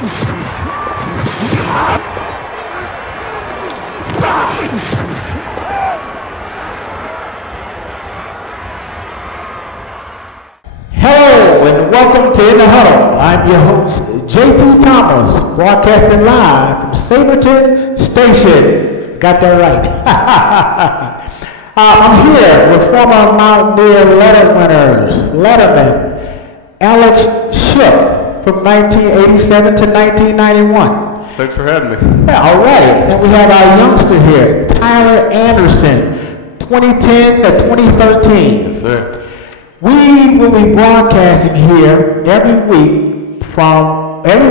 Hello and welcome to In the Huddle. I'm your host, JT Thomas, broadcasting live from Sabraton Station. Got that right. I'm here with former Mountaineer letterman Alex Shook from 1987 to 1991. Thanks for having me. Yeah, all right. Then we have our youngster here, Tyler Anderson, 2010 to 2013. Yes, sir. We will be broadcasting here every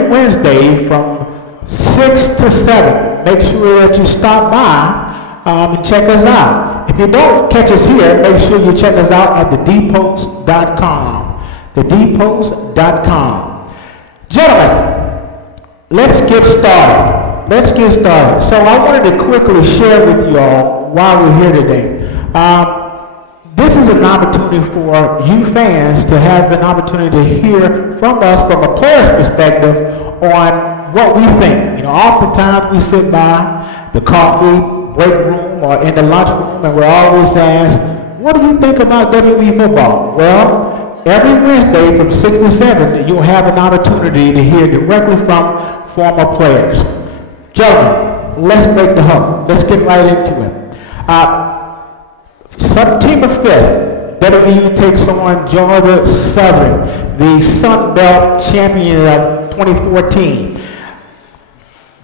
Wednesday from 6 to 7. Make sure that you stop by and check us out. If you don't catch us here, make sure you check us out at thedpost.com. Thedpost.com. Gentlemen, let's get started. So I wanted to quickly share with you all why we're here today. This is an opportunity for you fans to have an opportunity to hear from us from a player's perspective on what we think. You know, oftentimes we sit by the coffee break room or in the lunchroom and we're always asked, what do you think about WWE football? Well, every Wednesday from 6 to 7, you'll have an opportunity to hear directly from former players. Gentlemen, let's break the huddle. Let's get right into it. September 5th, WWE takes on Georgia Southern, the Sun Belt champion of 2014.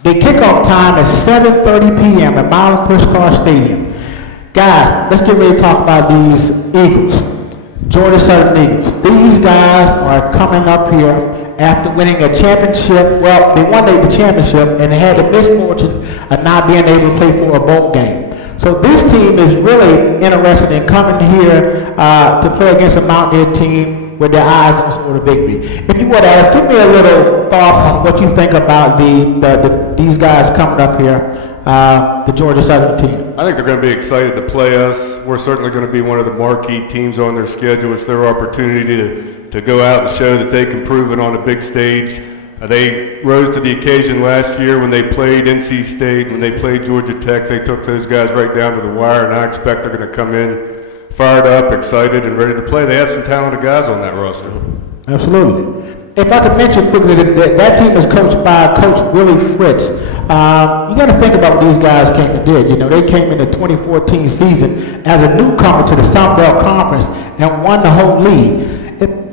The kickoff time is 7:30 p.m. at Miles Pushkar Stadium. Guys, let's get ready to talk about these Eagles, Georgia Southern Eagles. These guys are coming up here after winning a championship. Well, they won the championship and they had the misfortune of not being able to play for a bowl game. So this team is really interested in coming here to play against a Mountaineer team with their eyes on sort of victory. If you would, Alex, give me a little thought on what you think about these guys coming up here, the Georgia Southern team. I think they're going to be excited to play us. We're certainly going to be one of the marquee teams on their schedule. It's their opportunity to go out and show that they can prove it on a big stage. They rose to the occasion last year when they played NC State, when they played Georgia Tech. They took those guys right down to the wire, and I expect they're going to come in fired up, excited, and ready to play. They have some talented guys on that roster. Absolutely. If I could mention quickly that team is coached by Coach Willie Fritz. You got to think about what these guys came and did. You know, they came in the 2014 season as a newcomer to the Sun Belt Conference and won the whole league.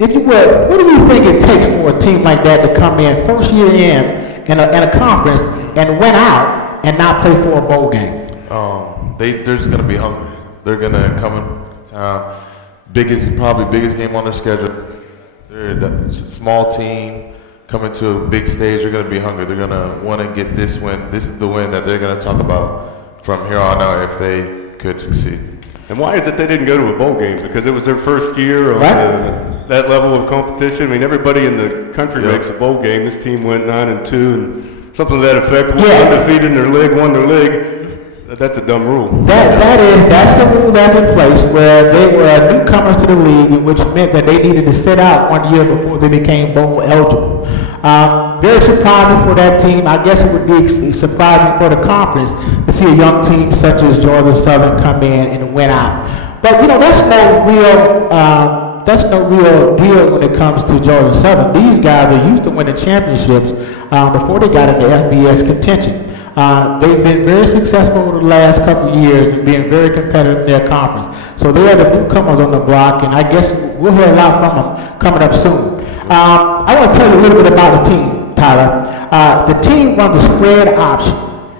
If you would, what do you think it takes for a team like that to come in first year in a conference and win out and not play for a bowl game? They're just going to be hungry. They're going to come in town. Probably biggest game on their schedule. They're a small team coming to a big stage. They're going to be hungry. They're going to want to get this win. This is the win that they're going to talk about from here on out if they could succeed. And why is it they didn't go to a bowl game? Because it was their first year on that level of competition. I mean, everybody in the country makes a bowl game. This team went 9-2 and something to that effect. Undefeated in their league, won their league. That's a dumb rule. That's the rule that's in place where they were newcomers to the league, which meant that they needed to sit out 1 year before they became bowl eligible. Very surprising for that team. I guess it would be surprising for the conference to see a young team such as Georgia Southern come in and win out. But you know, that's no real deal when it comes to Georgia Southern. These guys are used to winning championships before they got into FBS contention. They've been very successful over the last couple of years and being very competitive in their conference. So they are the newcomers on the block, and I guess we'll hear a lot from them coming up soon. I want to tell you a little bit about the team, Tyler. The team runs a spread option.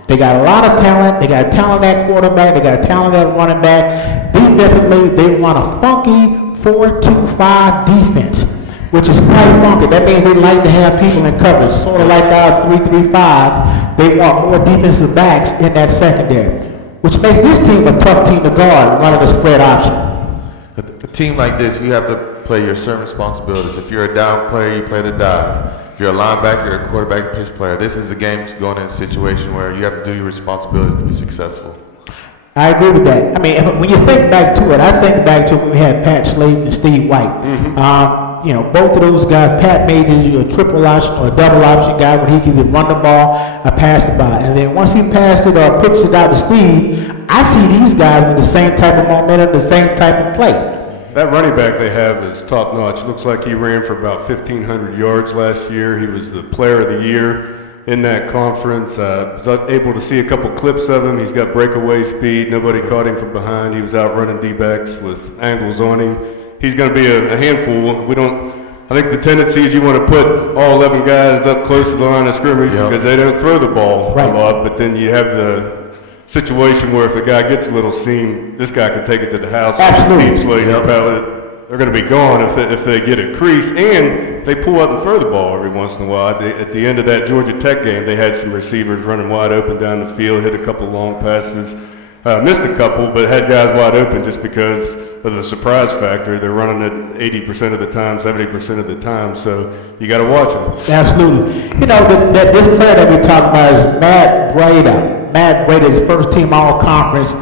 They got a lot of talent. They got talent at quarterback. They got talent at running back. Defensively, they run a funky 4-2-5 defense, which is quite funky. That means they like to have people in coverage, sort of like our 3-3-5. They want more defensive backs in that secondary, which makes this team a tough team to guard running a spread option. A team like this, you have to play your certain responsibilities. If you're a down player, you play the dive. If you're a linebacker, a quarterback, pitch player, this is a game going in a situation where you have to do your responsibilities to be successful. I agree with that. I mean, when you think back to it, I think back to when we had Pat Slayton and Steve White. You know, both of those guys, Pat made a triple option or a double option guy where he could either run the ball or pass the ball. And then once he passed it or pitched it out to Steve, I see these guys with the same type of momentum, the same type of play. That running back they have is top notch. Looks like he ran for about 1,500 yards last year. He was the player of the year in that conference. Was able to see a couple clips of him. He's got breakaway speed. Nobody caught him from behind. He was out running D-backs with angles on him. He's going to be a handful. I think the tendency is you want to put all 11 guys up close to the line of scrimmage because they don't throw the ball a lot, but then you have the situation where if a guy gets a little seam, this guy can take it to the house. Absolutely. They're going to be gone if they get a crease, and they pull up and throw the ball every once in a while. At the end of that Georgia Tech game, they had some receivers running wide open down the field, hit a couple long passes, missed a couple, but had guys wide open just because of the surprise factor. They're running it 80% of the time, 70% of the time, so you got to watch them. Absolutely. You know, this player that we talk about is Matt Breida. Matt Breida is first team all-conference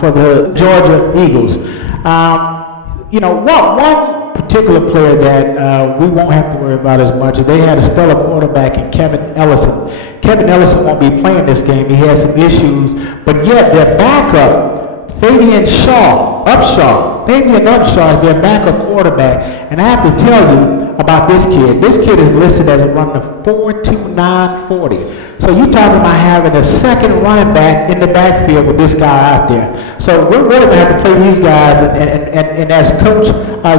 for the Georgia Eagles. You know, one particular player that we won't have to worry about as much, they had a stellar quarterback in Kevin Ellison. Kevin Ellison won't be playing this game. He has some issues, but yet their backup, Fabian Upshaw is their backup quarterback, and I have to tell you about this kid. This kid is listed as a running 4.29 40. So you're talking about having a second running back in the backfield with this guy out there. So we're really going to have to play these guys, and as Coach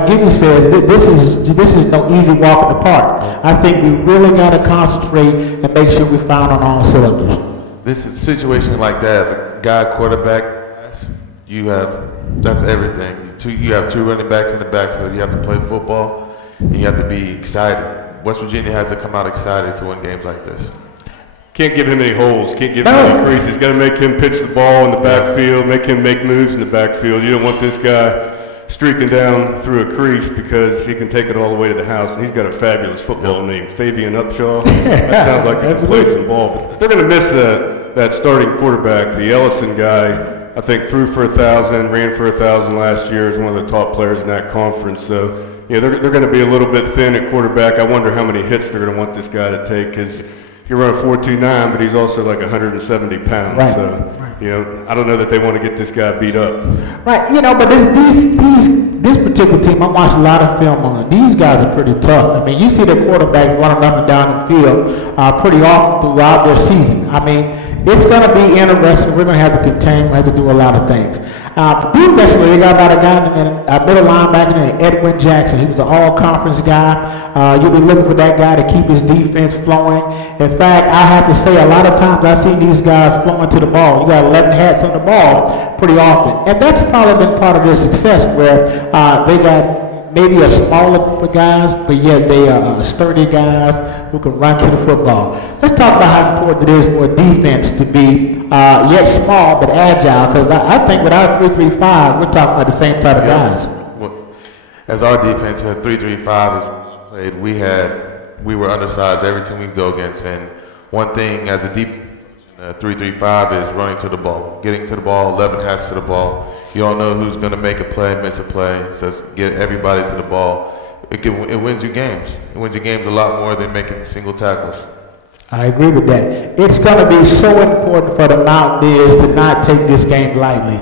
Gibby says, this is no easy walk in the park. I think we really got to concentrate and make sure we found on all cylinders. This is a situation like that. If a guy quarterback, that's everything. You have two running backs in the backfield. You have to play football, and you have to be excited. West Virginia has to come out excited to win games like this. Can't give him any holes, can't give him any creases. Got to make him pitch the ball in the backfield, make him make moves in the backfield. You don't want this guy streaking down through a crease because he can take it all the way to the house. And he's got a fabulous football name, Fabian Upshaw. That sounds like he can play some ball. But they're going to miss that starting quarterback, the Ellison guy. I think threw for 1,000, ran for 1,000 last year, is one of the top players in that conference. So, you know, they're going to be a little bit thin at quarterback. I wonder how many hits they're going to want this guy to take, because he run a 4.29, but he's also like 170 pounds. Right. So, you know, I don't know that they want to get this guy beat up. Right. You know, but this particular team, I watched a lot of film on it. These guys are pretty tough. I mean, you see the quarterbacks running up and down the field pretty often throughout their season. I mean, it's going to be interesting. We're going to have to contain. We have to do a lot of things. Defensively, they got about a guy in middle linebacker named Edwin Jackson. He was an all-conference guy. You'll be looking for that guy to keep his defense flowing. In fact, I have to say, a lot of times I've seen these guys flowing to the ball. You got 11 hats on the ball pretty often. And that's probably been part of their success, where they got maybe a smaller group of guys, but yet they are sturdy guys who can run to the football. Let's talk about how important it is for a defense to be yet small but agile, because I think with our 3-3-5, we're talking about the same type of guys. Well, as our defense had 3-3-5 as we played, we were undersized every team we go against, and one thing as a defense, 3-3-5 is running to the ball, getting to the ball, 11 hats to the ball. You don't know who's going to make a play, miss a play. So get everybody to the ball. It wins you games. It wins you games a lot more than making single tackles. I agree with that. It's going to be so important for the Mountaineers to not take this game lightly.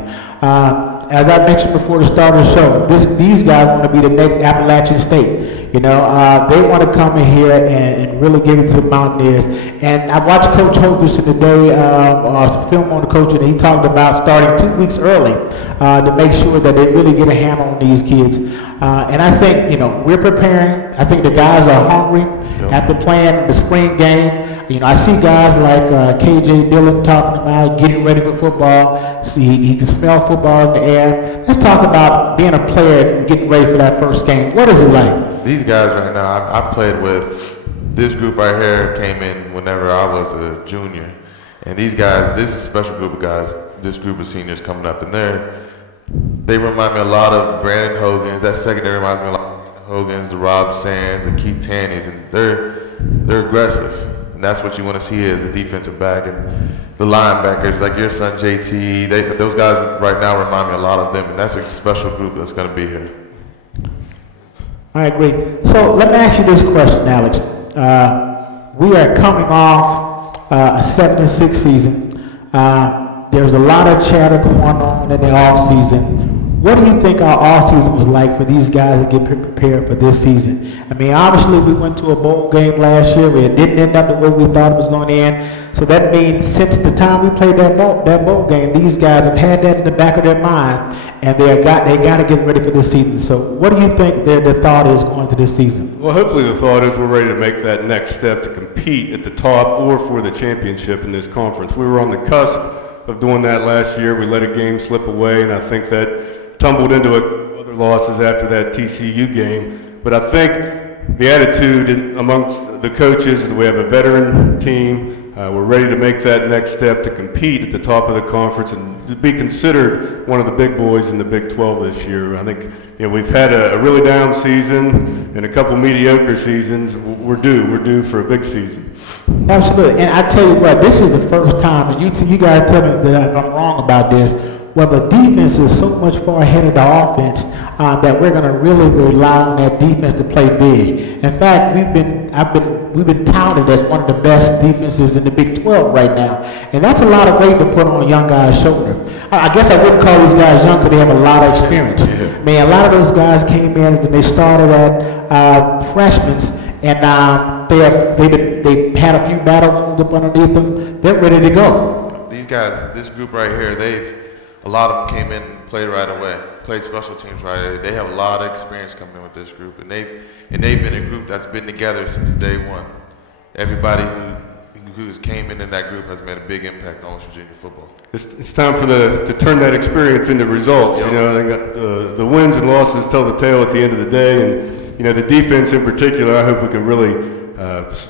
As I mentioned before the start of the show, these guys want to be the next Appalachian State. You know, they want to come in here and really give it to the Mountaineers. And I watched Coach Hogerson today, some film on the coach, and he talked about starting 2 weeks early to make sure that they really get a handle on these kids. And I think, you know, we're preparing. I think the guys are hungry after playing the spring game. You know, I see guys like K.J. Dillon talking about getting ready for football. See, he can smell football in the air. Let's talk about being a player and getting ready for that first game. What is it like? These guys right now, I've played with this group right here, came in whenever I was a junior. And these guys, this is a special group of guys, this group of seniors coming up. And they remind me a lot of Brandon Hogan's. That secondary reminds me a lot of Brandon Hogan's, the Rob Sands, the Keith Tanneys. And they're aggressive. And that's what you want to see as a defensive back. And the linebackers, like your son JT, those guys right now remind me a lot of them. And that's a special group that's going to be here. I agree. So let me ask you this question, Alex. We are coming off a 7-6 season. There's a lot of chatter going on in the off season. What do you think our off season was like for these guys to get prepared for this season? I mean, obviously we went to a bowl game last year. It didn't end up the way we thought it was going to end. So that means since the time we played that bowl game, these guys have had that in the back of their mind, and they got to get ready for this season. So what do you think their thought is going into this season? Well, hopefully the thought is we're ready to make that next step to compete at the top or for the championship in this conference. We were on the cusp of doing that last year. We let a game slip away, and I think that tumbled into other losses after that TCU game. But I think the attitude amongst the coaches is we have a veteran team. We're ready to make that next step to compete at the top of the conference and to be considered one of the big boys in the Big 12 this year. I think we've had a really down season and a couple mediocre seasons. We're due for a big season. Absolutely, and I tell you what, this is the first time, and you guys tell me that if I'm wrong about this. Well, the defense is so much far ahead of the offense that we're going to really rely on that defense to play big. In fact, we've been touted as one of the best defenses in the Big 12 right now, and that's a lot of weight to put on a young guy's shoulder. I guess I wouldn't call these guys young because they have a lot of experience. Yeah. I mean, a lot of those guys came in and they started at freshmen, and they've had a few battle wounds up underneath them. They're ready to go. These guys, this group right here, a lot of them came in and played right away, played special teams right away. They have a lot of experience coming in with this group, and they've been a group that's been together since day one. Everybody who came in that group has made a big impact on West Virginia football. It's time to turn that experience into results. Yep. I think the wins and losses tell the tale at the end of the day, and the defense in particular. I hope we can really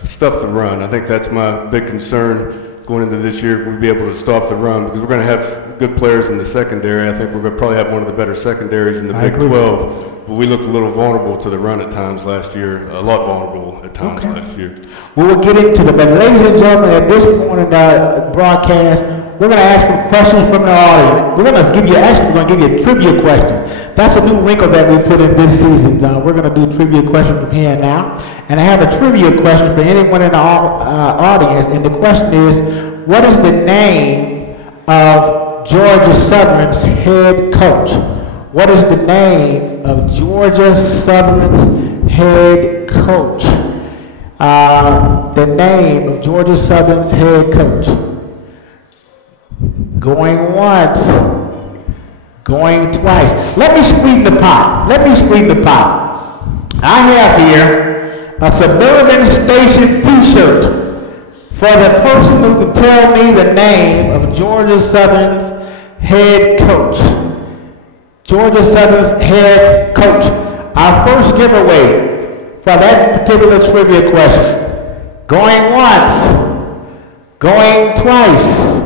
stuff the run. I think that's my big concern going into this year. We'll be able to stop the run because we're going to have good players in the secondary. I think we're going to probably have one of the better secondaries in the Big 12. But we looked a little vulnerable to the run at times last year, a lot vulnerable at times last year. We will get into it, but ladies and gentlemen, at this point in the broadcast, we're going to ask for questions from the audience. We're going to give you a trivia question. That's a new wrinkle that we put in this season. We're going to do trivia question from here now. And I have a trivia question for anyone in the audience, and the question is, what is the name of Georgia Southern's head coach? What is the name of Georgia Southern's head coach? The name of Georgia Southern's head coach. Going once, going twice. Let me sweeten the pot. I have here a Sabraton Station t-shirt for the person who can tell me the name of Georgia Southern's head coach. Georgia Southern's head coach. Our first giveaway for that particular trivia question. Going once, going twice.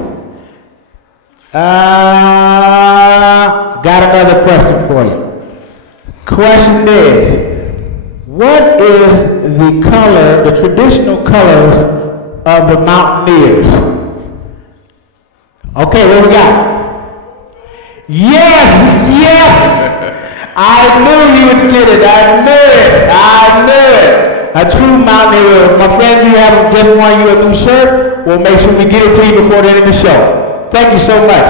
Got another question for you. Question is, what is the traditional colors of the Mountaineers? Okay, what we got? Yes! I knew you would get it. I knew it. A true Mountaineer. My friend, you have just won you a new shirt. We'll make sure we get it to you before the end of the show. Thank you so much.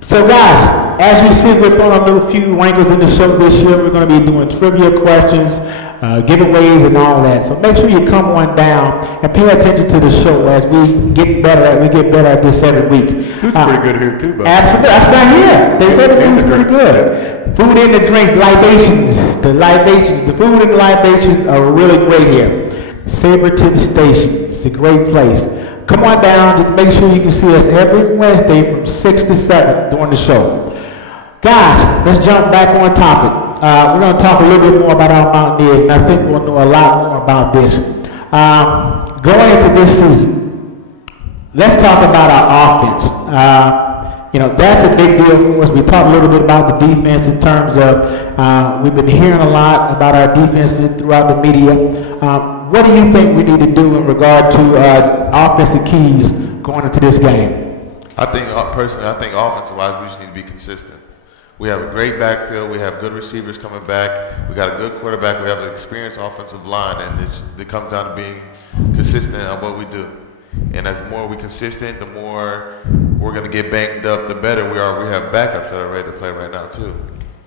So guys, as you see, we're throwing a few wrinkles in the show this year. We're going to be doing trivia questions, giveaways, and all that. So make sure you come on down and pay attention to the show as we get better at this every week. Food's pretty good here too, buddy. Absolutely, that's what I hear. They say the food's pretty good. Food and the drinks, the food and the libations are really great here. Sabraton Station, it's a great place. Come on down to make sure you can see us every Wednesday from 6 to 7 during the show. Guys, let's jump back on topic. We're going to talk a little bit more about our Mountaineers, and I think we'll know a lot more about this. Going into this season, let's talk about our offense. That's a big deal for us. We talked a little bit about the defense in terms of we've been hearing a lot about our defense throughout the media. What do you think we need to do in regard to offensive keys going into this game? I think personally, offensive-wise, we just need to be consistent. We have a great backfield. We have good receivers coming back. We got a good quarterback. We have an experienced offensive line, and it comes down to being consistent on what we do. And as more we consistent, the more we're going to get banged up, the better we are. We have backups that are ready to play right now too.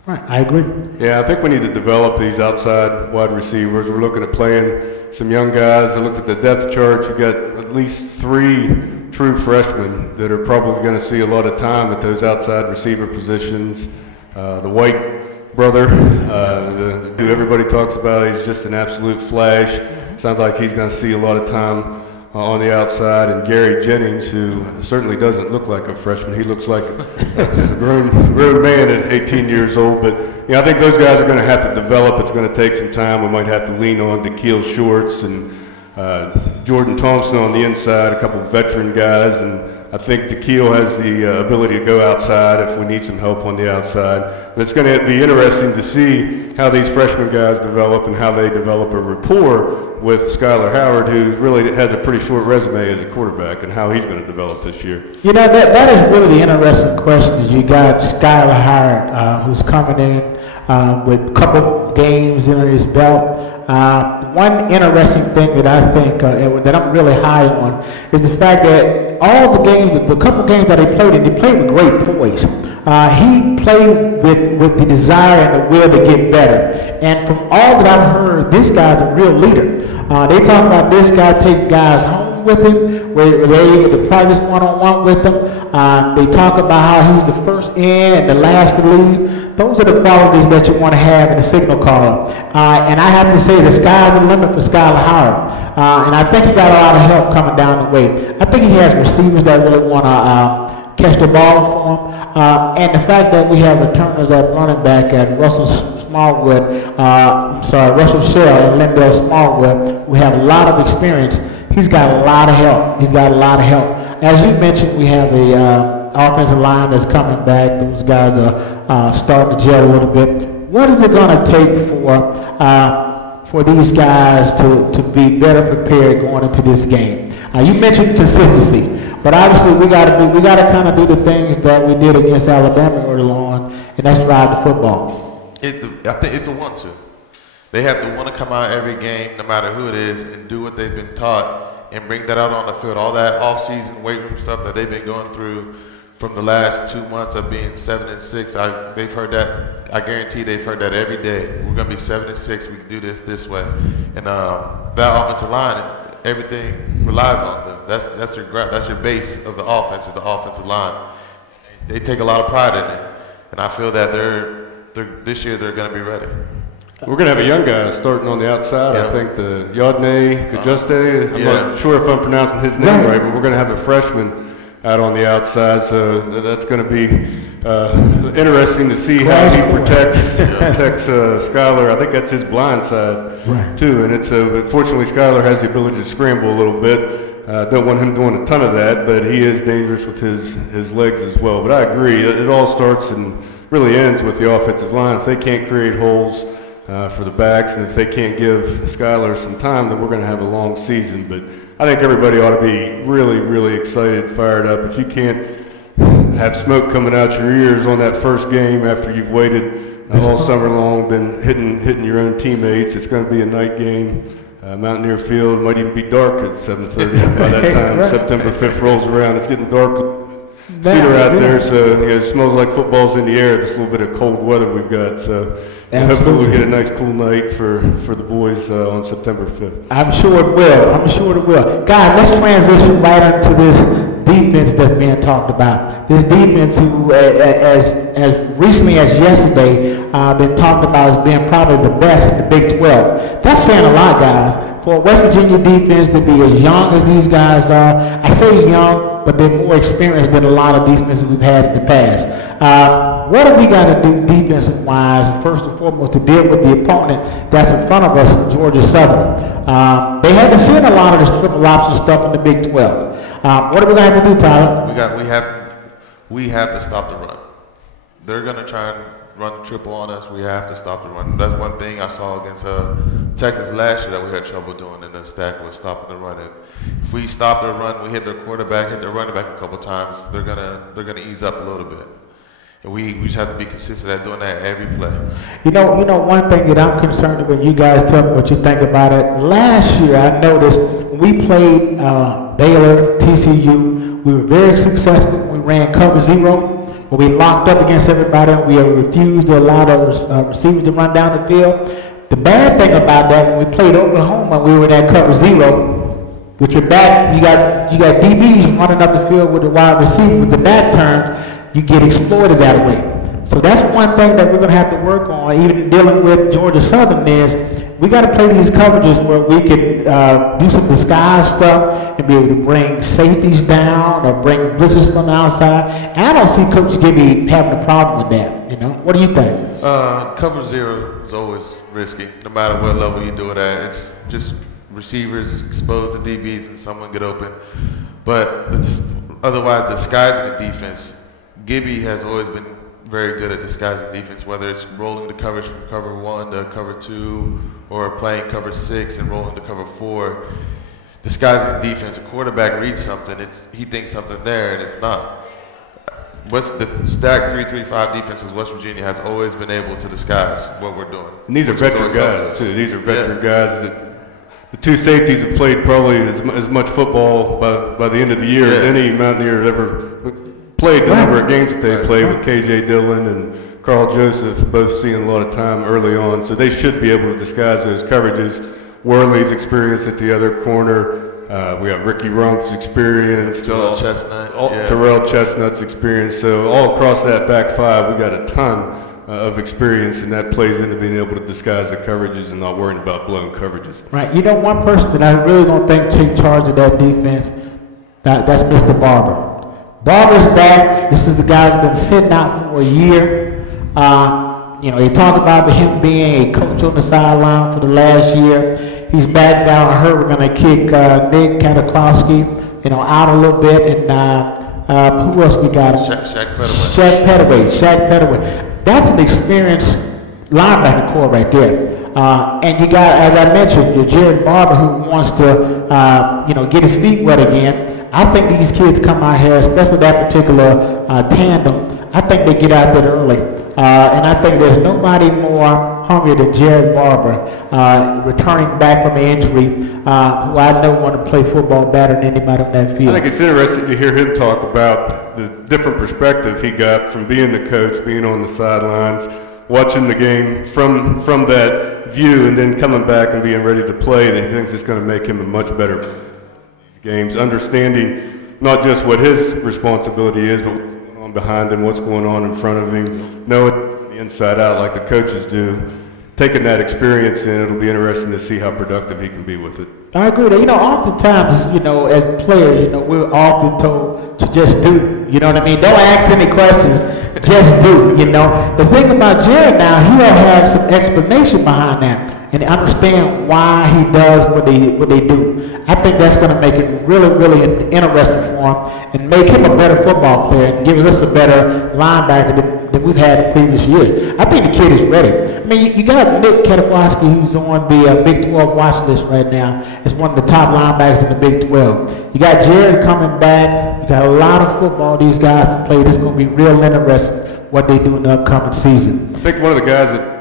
Right, I agree. Yeah, I think we need to develop these outside wide receivers. We're looking at playing some young guys. I looked at the depth chart. You got at least 3 true freshmen that are probably going to see a lot of time at those outside receiver positions. The White brother, who everybody talks about, he's just an absolute flash. Sounds like he's going to see a lot of time on the outside, and Gary Jennings, who certainly doesn't look like a freshman. He looks like a grown man at 18 years old. But yeah, I think those guys are going to have to develop. It's going to take some time. We might have to lean on Da'Keel Shorts and Jordan Thompson on the inside, a couple of veteran guys, and I think Da'Keel has the ability to go outside if we need some help on the outside. But it's going to be interesting to see how these freshman guys develop and how they develop a rapport with Skylar Howard, who really has a pretty short resume as a quarterback, and how he's going to develop this year. You know, that is really the interesting question. Is you got Skylar Howard, who's coming in with a couple games under his belt. One interesting thing that I think that I'm really high on is the fact that all the games, the couple games that he played in, he played with great poise. He played with the desire and the will to get better. And from all that I've heard, this guy's a real leader. They talk about this guy taking guys home with him, where they're able to practice one-on-one with them. They talk about how he's the first in and the last to leave. Those are the qualities that you want to have in a signal caller. And I have to say, the sky's the limit for Skylar Howard. And I think he got a lot of help coming down the way. I think he has receivers that really want to catch the ball for him. And the fact that we have returners at running back at Russell Shell and Lindell Smallwood, who have a lot of experience. He's got a lot of help. He's got a lot of help. As you mentioned, we have a offensive line that's coming back. Those guys are starting to gel a little bit. What is it going to take for these guys to be better prepared going into this game? You mentioned consistency, but obviously we got to kind of do the things that we did against Alabama early on, and that's drive the football. I think it's a 1-2. They have to want to come out every game, no matter who it is, and do what they've been taught and bring that out on the field. All that off-season weight room stuff that they've been going through from the last 2 months of being 7-6. They've heard that. I guarantee they've heard that every day. We're going to be 7-6. We can do this way. And that offensive line, everything relies on them. That's your base of the offense, is the offensive line. They take a lot of pride in it, and I feel that this year they're going to be ready. We're going to have a young guy starting on the outside. Yeah. I think the Yodne Kajuste, I'm not sure if I'm pronouncing his name right, but we're going to have a freshman out on the outside, so that's going to be interesting to see how he protects Skylar. I think that's his blind side too, and unfortunately Skylar has the ability to scramble a little bit. Don't want him doing a ton of that, but he is dangerous with his legs as well. But I agree, it all starts and really ends with the offensive line. If they can't create holes for the backs, and if they can't give Skylar some time, then we're going to have a long season. But I think everybody ought to be really, really excited, fired up. If you can't have smoke coming out your ears on that first game after you've waited all summer long, been hitting your own teammates, it's going to be a night game. Mountaineer Field might even be dark at 7:30 by that time. September 5th rolls around. It's getting dark. Cedar out there, so it smells like football's in the air. This little bit of cold weather we've got, so hopefully we'll get a nice cool night for the boys on September 5th. I'm sure it will. Guys, let's transition right into this defense that's being talked about. This defense who, as recently as yesterday, been talked about as being probably the best in the Big 12. That's saying a lot, guys. For West Virginia defense to be as young as these guys are, I say young, but they're more experienced than a lot of defenses we've had in the past. What have we got to do defensive-wise, first and foremost, to deal with the opponent that's in front of us, Georgia Southern? They haven't seen a lot of this triple option stuff in the Big 12. What are we going to have to do, Tyler? We have to stop the run. They're going to try and run the triple on us. We have to stop the run. That's one thing I saw against Texas last year that we had trouble doing in the stack, was stopping the run. And if we stop the run, we hit their quarterback, hit their running back a couple times, they're gonna ease up a little bit. And we just have to be consistent at doing that every play. You know, one thing that I'm concerned about, you guys tell me what you think about it. Last year, I noticed when we played Baylor, TCU, we were very successful. We ran cover 0, where we locked up against everybody, and we refused to allow those receivers to run down the field. The bad thing about that, when we played Oklahoma, we were in that cover 0. With your back, you got DBs running up the field with the wide receiver. With the back turns, you get exploited that way. So that's one thing that we're going to have to work on, even dealing with Georgia Southern, is we got to play these coverages where we can do some disguise stuff and be able to bring safeties down or bring blitzes from the outside. And I don't see Coach Gibby having a problem with that. You know, what do you think? Cover 0 is always risky, no matter what level you do it at. It's just receivers expose the DBs and someone get open. But otherwise, disguising the defense, Gibby has always been very good at disguising defense, whether it's rolling the coverage from cover 1 to cover 2 or playing cover 6 and rolling to cover 4. Disguising defense, a quarterback reads something, he thinks something there, and it's not. What's the stack 3-3-5 defenses West Virginia has always been able to disguise what we're doing. And these are veteran guys, too. These are veteran guys that the two safeties have played probably as much football by the end of the year as any Mountaineer ever played. The number of games that they played with KJ Dillon and Carl Joseph, both seeing a lot of time early on. So they should be able to disguise those coverages. Worley's experience at the other corner. We got Ricky Rump's experience. Terrell Chestnut. Terrell Chestnut's experience. So all across that back five, we got a ton of experience, and that plays into being able to disguise the coverages and not worrying about blown coverages. Right. You know, one person that I really don't think take charge of that defense, that's Mr. Barber. Barber's back. This is the guy who's been sitting out for a year. You know, they talk about him being a coach on the sideline for the last year. He's back down. I heard we're going to kick Nick Katakowski, out a little bit. And who else we got? Shaq Pettaway. Shaq Pettaway. That's an experienced linebacker core right there. And you got, as I mentioned, your Jared Barber, who wants to, get his feet wet again. I think these kids come out here, especially that particular tandem. I think they get out there early. And I think there's nobody more hungry than Jared Barber, returning back from an injury, who I know want to play football better than anybody on that field. I think it's interesting to hear him talk about the different perspective he got from being the coach, being on the sidelines, watching the game from that view, and then coming back and being ready to play. And he thinks it's going to make him a much better player in these games, understanding not just what his responsibility is, but what's going on behind him, what's going on in front of him, know it the inside out like the coaches do. Taking that experience in, it'll be interesting to see how productive he can be with it. I agree. Oftentimes, as players, we're often told to just do. You know what I mean? Don't ask any questions. Just do. The thing about Jared now, he'll have some explanation behind that and understand why he does what they do. I think that's going to make it really, really interesting for him and make him a better football player and give us a better linebacker than we've had in previous years. I think the kid is ready. I mean, you got Nick Katakowski, who's on the Big 12 watch list right now, as one of the top linebackers in the Big 12. You got Jared coming back. You got a lot of football these guys can play. This is going to be real interesting what they do in the upcoming season. I think one of the guys that,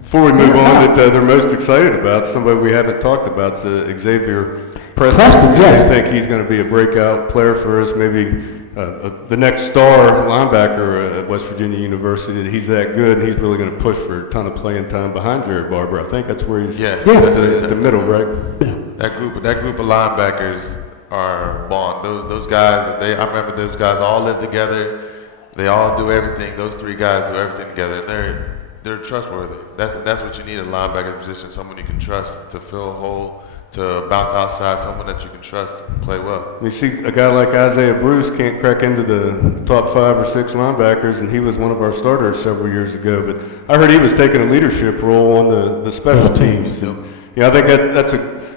before we move on, that they're most excited about, somebody we haven't talked about, is Xavier Preston. Yes. I think he's going to be a breakout player for us, maybe the next star linebacker at West Virginia University. He's that good, and he's really going to push for a ton of playing time behind Jared Barber. I think that's where he's at the middle, right? Yeah. That group of linebackers are bond. Those guys, I remember those guys all live together. They all do everything. Those three guys do everything together. And they're trustworthy. That's what you need in a linebacker position, someone you can trust to fill a hole, to bounce outside, someone that you can trust and play well. We see a guy like Isaiah Bruce can't crack into the top 5 or 6 linebackers, and he was one of our starters several years ago. But I heard he was taking a leadership role on the special teams. And, I think that's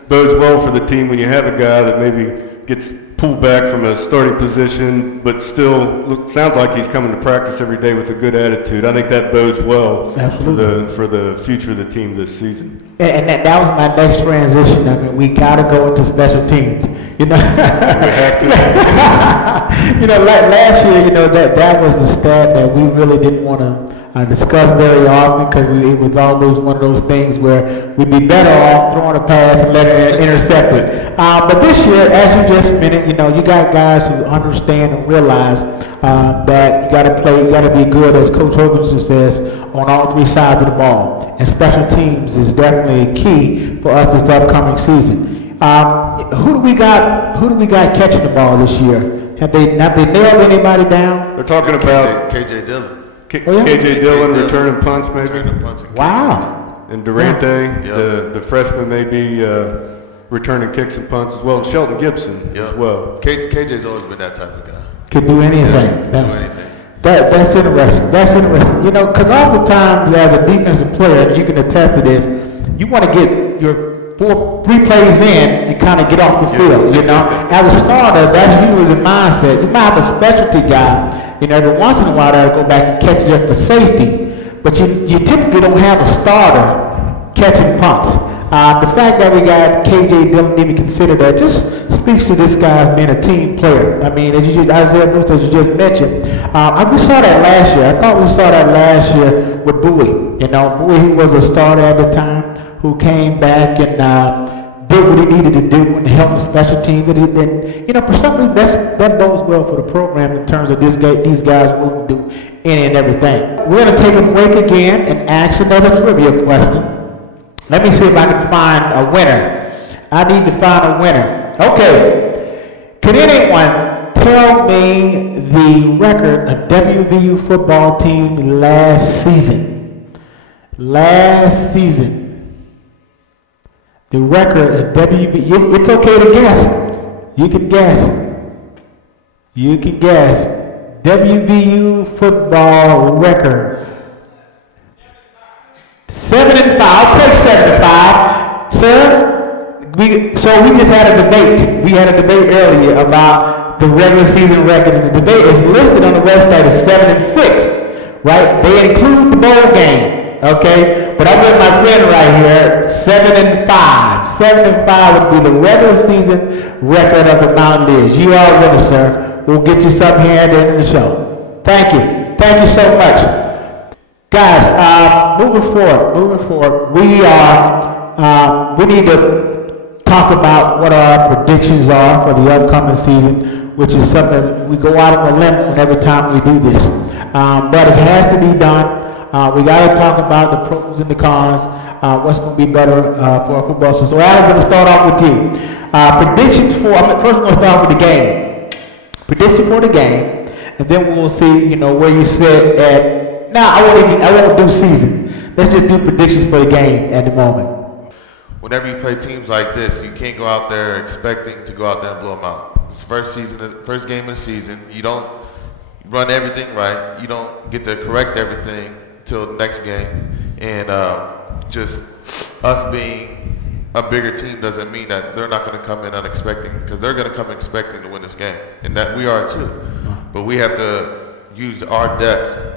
bodes well for the team when you have a guy that maybe gets pull back from a starting position, but still sounds like he's coming to practice every day with a good attitude. I think that bodes well for the future of the team this season. And that was my next transition. I mean, we got to go into special teams. You know, we have to. You know, last year, you know, that was a stat that we really didn't want to discuss very often because it was always one of those things where we'd be better off throwing a pass and letting it intercept it. But this year, as you just mentioned, you know, you got guys who understand and realize that you got to play, you got to be good, as Coach Hoganson says, on all three sides of the ball. And special teams is definitely key for us this upcoming season. Who do we got catching the ball this year? Have they nailed anybody down? They're talking about KJ Dillon. KJ Dillon returning punts, maybe. Returning punts and Wow. And Durante, the freshman, may be returning kicks and punts as well. And Shelton Gibson as well. KJ's always been that type of guy. Could do anything. Can do anything. That's interesting. That's interesting. You know, because oftentimes as a defensive player, you can attest to this, you want to get your three plays in and kind of get off the field, you know. As a starter, that's usually the mindset. You might have a specialty guy, you know, every once in a while that'll go back and catch it for safety, but you typically don't have a starter catching punts. The fact that we got KJ Dillon even consider that just speaks to this guy being a team player. I mean, Isaiah Brooks, as you just mentioned, we saw that last year. I thought we saw that last year with Bowie. You know, Bowie, he was a starter at the time, who came back and did what he needed to do and help the special teams. And you know, for some reason, that bodes well for the program in terms of these guys willing to do any and everything. We're going to take a break again and ask another trivia question. Let me see if I can find a winner. I need to find a winner. Okay. Can anyone tell me the record of WVU football team last season? Last season. The record of WVU, it's okay to guess. You can guess. You can guess. WVU football record. 7-5. I'll take 7-5. Sir, we just had a debate. We had a debate earlier about the regular season record. And the debate is listed on the website as 7-6. Right? They include the bowl game. Okay, but I'm with my friend right here, 7-5. 7-5 would be the regular season record of the Mountaineers. You are winner, sir. We'll get you something here at the end of the show. Thank you. Thank you so much. Guys, moving forward, we need to talk about what our predictions are for the upcoming season, which is something we go out on a limb every time we do this. But it has to be done. We got to talk about the pros and the cons, what's going to be better for our football season. So Adam's going to start off with you. Predictions for, first we're going to start with the game. Prediction for the game, and then we'll see, you know, where you sit at. Now, I won't do season. Let's just do predictions for the game at the moment. Whenever you play teams like this, you can't go out there expecting to go out there and blow them out. It's the first game of the season. You don't run everything right. You don't get to correct everything till the next game, and just us being a bigger team doesn't mean that they're not going to come in unexpecting, because they're going to come expecting to win this game, and that we are too. But we have to use our depth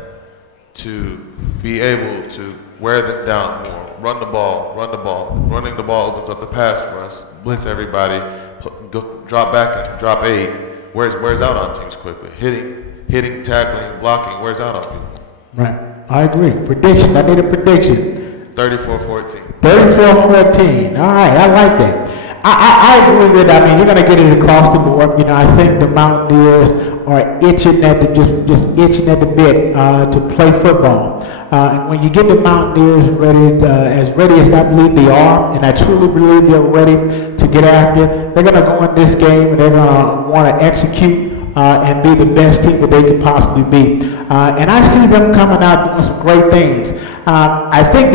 to be able to wear them down more. Run the ball. Running the ball opens up the pass for us. Blitz everybody. Drop back and drop 8. Wears out on teams quickly. Hitting, tackling, blocking wears out on people. Right. I agree. Prediction. I need a prediction. 34-14. 34-14. All right. I like that. I agree with it. I mean, you're going to get it across the board. You know, I think the Mountaineers are itching at the just itching at the bit to play football. And when you get the Mountaineers ready as I believe they are, and I truly believe they're ready to get after it, they're going to go in this game and they're going to want to execute and be the best team that they could possibly be. And I see them coming out doing some great things. I think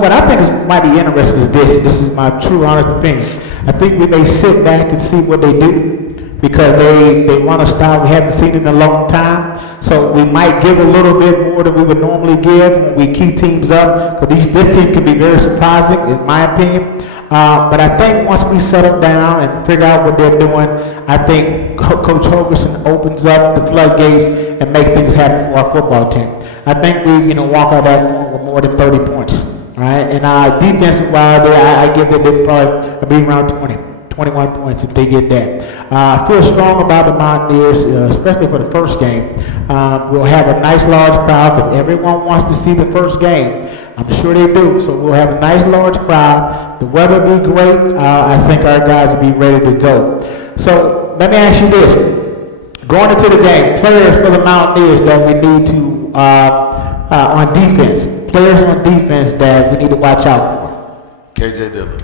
what I think is mighty interesting is this. This is my true honest opinion. I think we may sit back and see what they do. because they run a style we haven't seen in a long time. So we might give a little bit more than we would normally give when we key teams up, because this team can be very surprising, in my opinion. But I think once we settle down and figure out what they're doing, I think Coach Hogerson opens up the floodgates and make things happen for our football team. I think we, walk out that point with more than 30 points, right? And defensive wise, I give them probably be around 21 points if they get that. I feel strong about the Mountaineers, especially for the first game. We'll have a nice large crowd because everyone wants to see the first game. I'm sure they do. So we'll have a nice large crowd. The weather will be great. I think our guys will be ready to go. So let me ask you this. Going into the game, players for the Mountaineers that we need to, on defense, players on defense that we need to watch out for. KJ Dillon.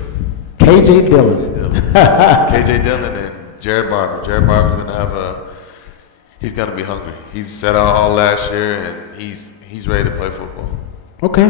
KJ Dillon. KJ Dillon and Jared Barber. Jared Barber's he's gonna be hungry. He's set out all last year and he's ready to play football. Okay.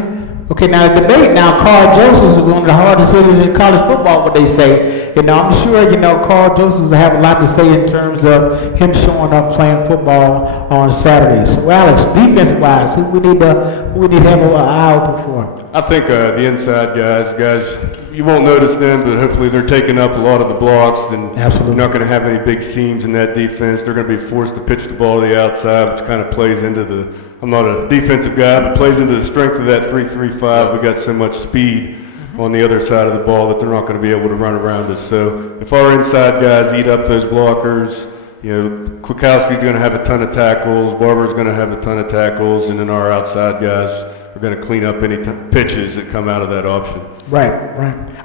Now the debate now, Carl Joseph is one of the hardest hitters in college football. What they say, I'm sure Carl Joseph will have a lot to say in terms of him showing up playing football on Saturdays. So Alex, defense-wise, who we need to have an eye open for? I think the inside guys, you won't notice them, but hopefully they're taking up a lot of the blocks. And absolutely, you're not going to have any big seams in that defense. They're going to be forced to pitch the ball to the outside, which kind of plays into the. I'm not a defensive guy, but plays into the strength of that 3-3-5. We got so much speed on the other side of the ball that they're not going to be able to run around us. So if our inside guys eat up those blockers, Kwiatkowski's going to have a ton of tackles, Barber's going to have a ton of tackles, and then our outside guys are going to clean up any pitches that come out of that option. Right.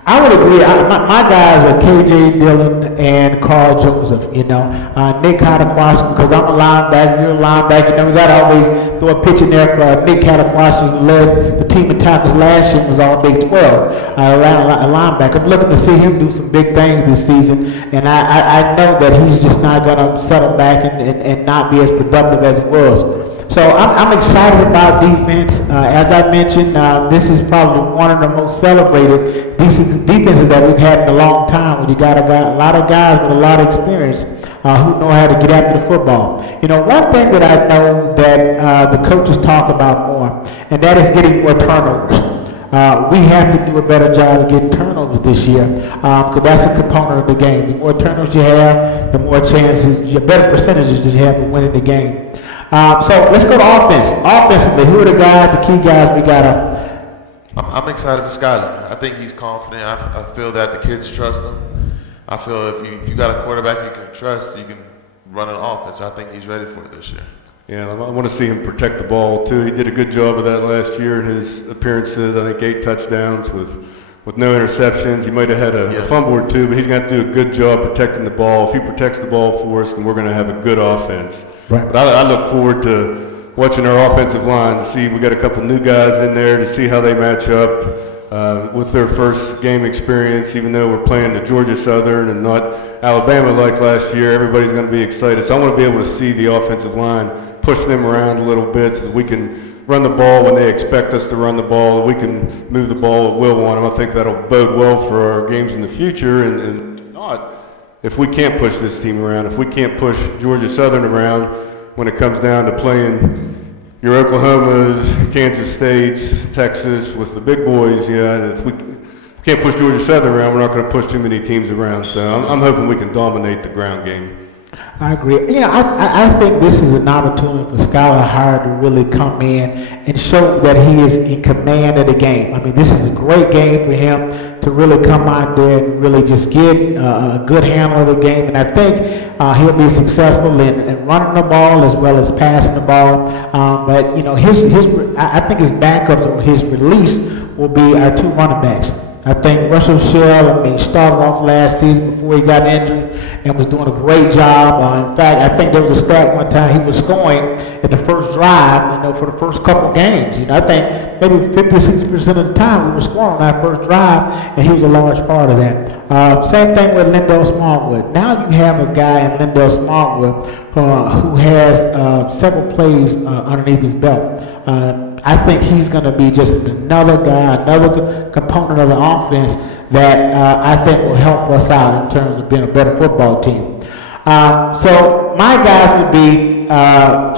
I would agree. My guys are KJ Dillon and Carl Joseph. Nick Kwiatkowski, because I'm a linebacker, you're a linebacker. We got to always throw a pitch in there for Nick Kwiatkowski, who led the team in tackles last year and was all Big 12, a linebacker. I'm looking to see him do some big things this season, and I know that he's just not going to settle back and not be as productive as he was. So I'm excited about defense. As I mentioned, this is probably one of the most celebrated defenses that we've had in a long time, when you got a lot of guys with a lot of experience who know how to get after the football. One thing that I know that the coaches talk about more, and that is getting more turnovers. We have to do a better job of getting turnovers this year, because that's a component of the game. The more turnovers you have, the more chances, the better percentages you have of winning the game. So let's go to offense. Offensively, who are the guys, the key guys we got to? I'm excited for Skyler. I think he's confident. I feel that the kids trust him. I feel if you got a quarterback you can trust, you can run an offense. I think he's ready for it this year. Yeah, I want to see him protect the ball too. He did a good job of that last year in his appearances. I think 8 touchdowns with no interceptions. He might have had a fumble or two, but he's going to do a good job protecting the ball. If he protects the ball for us, then we're going to have a good offense. Right. But I look forward to watching our offensive line to see. We got a couple new guys in there to see how they match up with their first game experience. Even though we're playing the Georgia Southern and not Alabama like last year, everybody's going to be excited. So I want to be able to see the offensive line, push them around a little bit so that we can run the ball when they expect us to run the ball, and we can move the ball at will on them. I think that'll bode well for our games in the future, and not if we can't push this team around, if we can't push Georgia Southern around when it comes down to playing your Oklahomas, Kansas States, Texas with the big boys. If we can't push Georgia Southern around, we're not going to push too many teams around. So I'm hoping we can dominate the ground game. I agree. I think this is an opportunity for Skylar Howard to really come in and show that he is in command of the game. I mean, this is a great game for him to really come out there and really just get a good handle of the game. And I think he'll be successful in running the ball as well as passing the ball. But I think his backups or his release will be our 2 running backs. I think Russell Shell, started off last season before he got injured and was doing a great job. In fact, I think there was a stat one time he was scoring in the first drive, for the first couple games. I think maybe 50-60% of the time we were scoring on that first drive, and he was a large part of that. Same thing with Lindell Smallwood. Now you have a guy in Lindell Smallwood who has several plays underneath his belt. I think he's going to be just another guy, another component of the offense that I think will help us out in terms of being a better football team. So my guys would be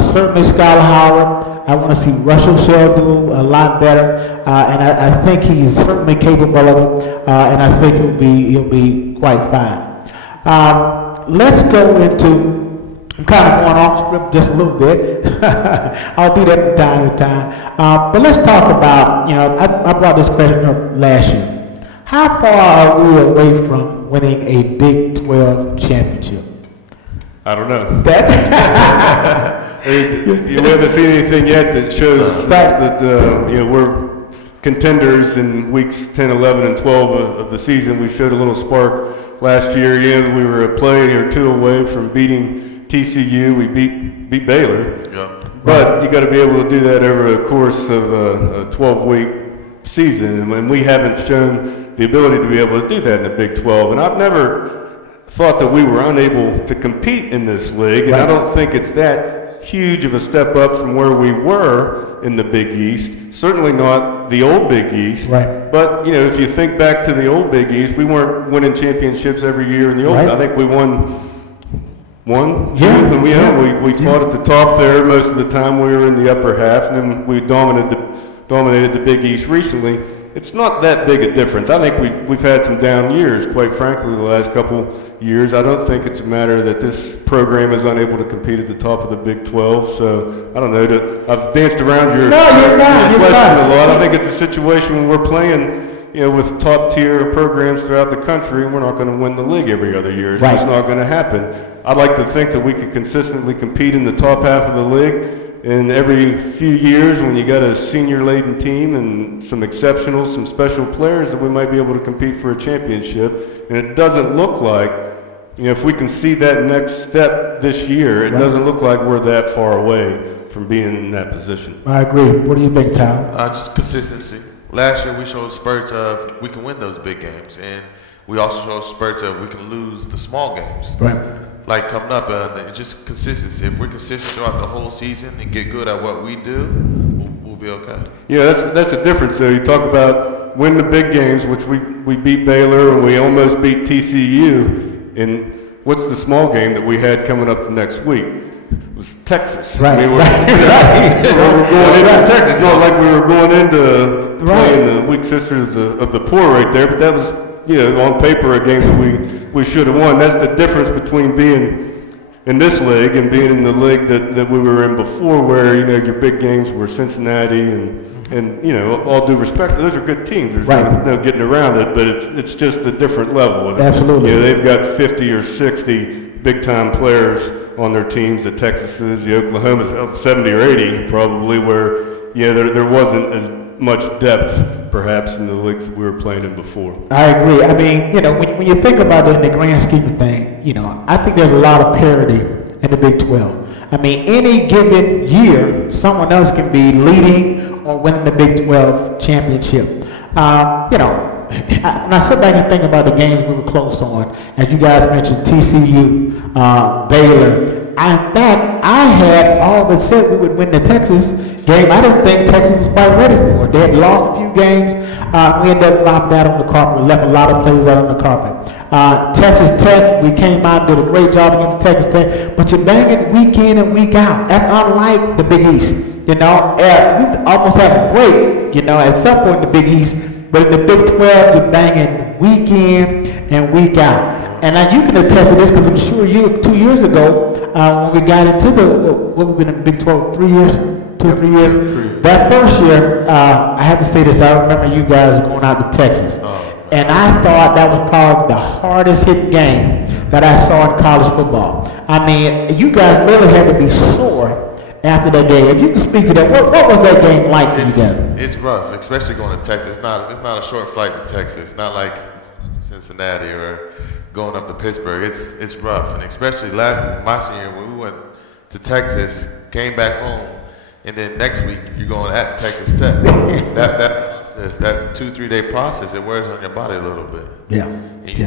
certainly Skylar Howard. I want to see Russell Shell do a lot better, and I think he's certainly capable of it, and I think he'll be quite fine. Let's go into. I'm kind of going off script just a little bit. I'll do that from time to time. But let's talk about, I brought this question up last year. How far are we away from winning a Big 12 championship? I don't know. You haven't seen anything yet that shows that we're contenders in weeks 10, 11, and 12 of the season. We showed a little spark last year. Yeah, we were a play or two away from beating TCU. We beat Baylor. Yeah. But you got to be able to do that over the course of a 12-week season, and we haven't shown the ability to be able to do that in the Big 12. And I've never thought that we were unable to compete in this league, and I don't think it's that huge of a step up from where we were in the Big East. Certainly not the old Big East. Right. But if you think back to the old Big East, we weren't winning championships every year in the old. I think we won. And we fought at the top there most of the time. We were in the upper half, and then we dominated the Big East recently. It's not that big a difference. I think we've had some down years, quite frankly, the last couple years. I don't think it's a matter that this program is unable to compete at the top of the Big 12. So I don't know. I've danced around your question a lot. I think it's a situation when we're playing with top-tier programs throughout the country, and we're not going to win the league every other year. It's just not going to happen. I'd like to think that we could consistently compete in the top half of the league, and every few years when you got a senior-laden team and some special players, that we might be able to compete for a championship. And it doesn't look like, if we can see that next step this year, it doesn't look like we're that far away from being in that position. I agree. What do you think, Tyler? Just consistency. Last year we showed spurts of we can win those big games, and we also showed spurts of we can lose the small games. Right. Like coming up, it's just consistency. If we're consistent throughout the whole season and get good at what we do, we'll be okay. Yeah, that's the difference. So you talk about win the big games, which we beat Baylor and we almost beat TCU. And what's the small game that we had coming up the next week? It was Texas. Right. I mean, we're going into Texas. It's not like we were going into playing the weak sisters of the poor right there, but that was, on paper a game that we should have won. That's the difference between being in this league and being in the league that we were in before, where your big games were Cincinnati and all due respect, those are good teams. There's no getting around it, but it's just a different level. Absolutely. They've got 50 or 60 big-time players on their teams. The Texases, the Oklahomas, 70 or 80 probably, where there wasn't as much depth perhaps in the leagues that we were playing in before. I agree. I mean, when you think about it in the grand scheme of things, I think there's a lot of parity in the Big 12. I mean, any given year, someone else can be leading or winning the Big 12 championship. When I sit back and think about the games we were close on, as you guys mentioned, TCU, Baylor. In fact, I had all but said we would win the Texas game. I didn't think Texas was quite ready for it. They had lost a few games. We ended up dropping that on the carpet. We left a lot of plays out on the carpet. Texas Tech, we came out and did a great job against Texas Tech, but you're banging week in and week out. That's unlike the Big East. We almost had a break, at some point in the Big East. But in the Big 12, you're banging week in and week out. And now you can attest to this because I'm sure 2 years ago, when we got into what we've been in the Big 12, 3 years, 2 or 3 years. That first year, I have to say this, I remember you guys going out to Texas. And I thought that was probably the hardest hit game that I saw in college football. I mean, you guys really had to be sore after that game. If you can speak to that, what was that game like for you guys? It's rough, especially going to Texas. It's not a short flight to Texas. It's not like Cincinnati or going up to Pittsburgh. It's rough, and especially my senior year when we went to Texas, came back home, and then next week you're going at Texas Tech. that 2-3 day process, it wears on your body a little bit. Yeah.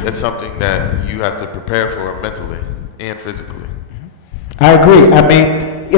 That's something that you have to prepare for mentally and physically. I agree. I mean,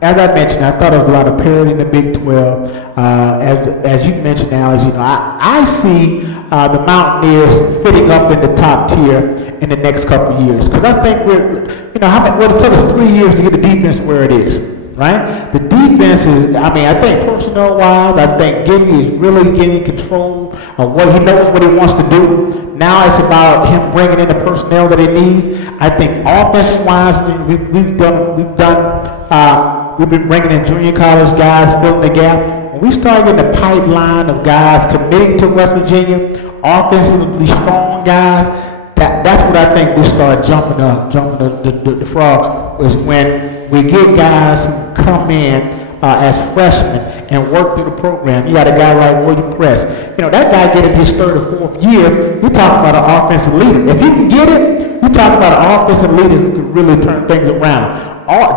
as I mentioned, I thought there was a lot of parity in the Big 12. As you mentioned, Alex, I see the Mountaineers fitting up in the top tier in the next couple of years. Because I think it took us 3 years to get the defense where it is, right? The defense is, I think personnel-wise, I think Gibby is really getting control of what he knows what he wants to do. Now it's about him bringing in the personnel that he needs. I think offensive-wise, we've been bringing in junior college guys, filling the gap. When we start getting a pipeline of guys committing to West Virginia, offensively strong guys, that's what I think we start jumping the frog, is when we get guys who come in as freshmen and work through the program. You got a guy like William Press. That guy getting his third or fourth year, you're talking about an offensive leader. If he can get it, you're talking about an offensive leader who can really turn things around.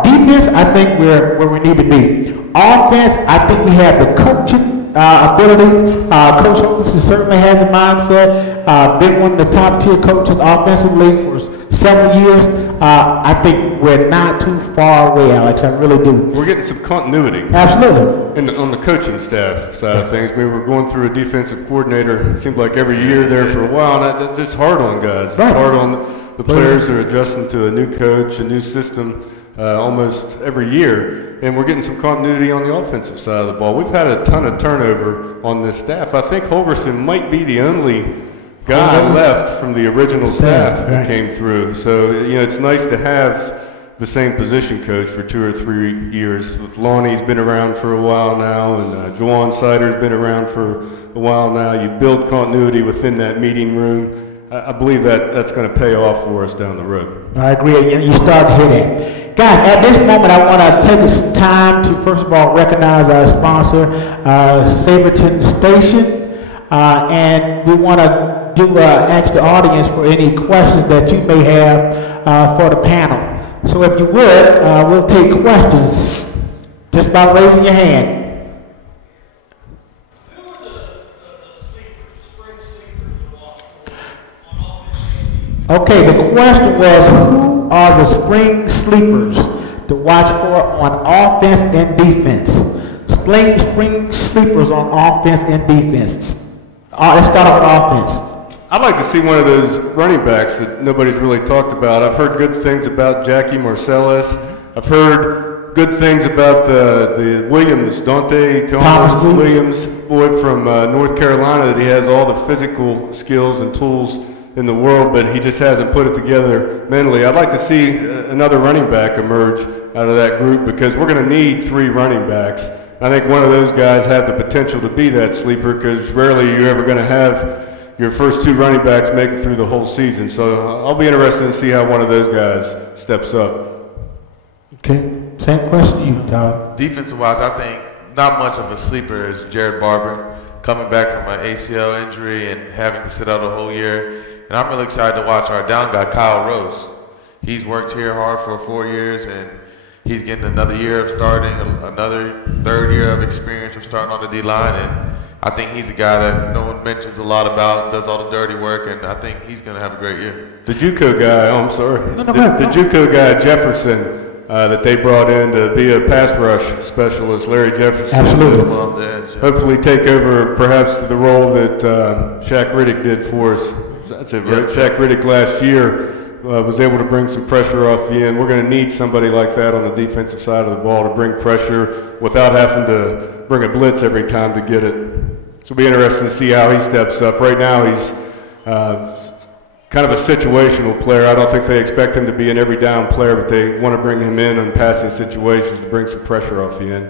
Defense, I think we're where we need to be. Offense, I think we have the coaching ability. Coach Holmes certainly has a mindset. Been one of the top tier coaches offensively for several years. I think we're not too far away, Alex. I really do. We're getting some continuity. Absolutely. On the coaching staff side of things, we're going through a defensive coordinator. It seems like every year there for a while, and that's just hard on guys. Right. It's hard on the players that are adjusting to a new coach, a new system. Almost every year, and we're getting some continuity on the offensive side of the ball. We've had a ton of turnover on this staff. I think Holgerson might be the only guy left from the original staff that came through. So, it's nice to have the same position coach for 2 or 3 years. With Lonnie's been around for a while now, and Juwan Sider's been around for a while now. You build continuity within that meeting room. I believe that's going to pay off for us down the road. I agree. You start to hit it. Guys, at this moment, I want to take some time to, first of all, recognize our sponsor, Sabraton Station. And we want to ask the audience for any questions that you may have for the panel. So if you would, we'll take questions just by raising your hand. Okay, the question was, who are the spring sleepers to watch for on offense and defense? Spring sleepers on offense and defense. Let's start off with offense. I'd like to see one of those running backs that nobody's really talked about. I've heard good things about Jackie Marcellus. I've heard good things about the Williams, Dante Thomas Williams, boy from North Carolina, that he has all the physical skills and tools in the world, but he just hasn't put it together mentally. I'd like to see another running back emerge out of that group, because we're going to need 3 running backs. I think one of those guys have the potential to be that sleeper, because rarely you're ever going to have your first 2 running backs make it through the whole season. So I'll be interested to see how one of those guys steps up. Okay, same question to you, Tyler. Defensive-wise, I think not much of a sleeper is Jared Barber, coming back from an ACL injury and having to sit out a whole year. And I'm really excited to watch our down guy, Kyle Rose. He's worked here hard for 4 years, and he's getting another year of starting, another 3rd year of experience of starting on the D-line. And I think he's a guy that no one mentions a lot about, does all the dirty work, and I think he's going to have a great year. The JUCO guy, I'm sorry. The JUCO guy, Jefferson, that they brought in to be a pass rush specialist, Larry Jefferson. Absolutely. Hopefully take over perhaps the role that Shaq Riddick did for us. That's it, right? Shaq Riddick last year was able to bring some pressure off the end. We're going to need somebody like that on the defensive side of the ball to bring pressure without having to bring a blitz every time to get it. So it'll be interesting to see how he steps up. Right now he's kind of a situational player. I don't think they expect him to be an every down player, but they want to bring him in on passing situations to bring some pressure off the end.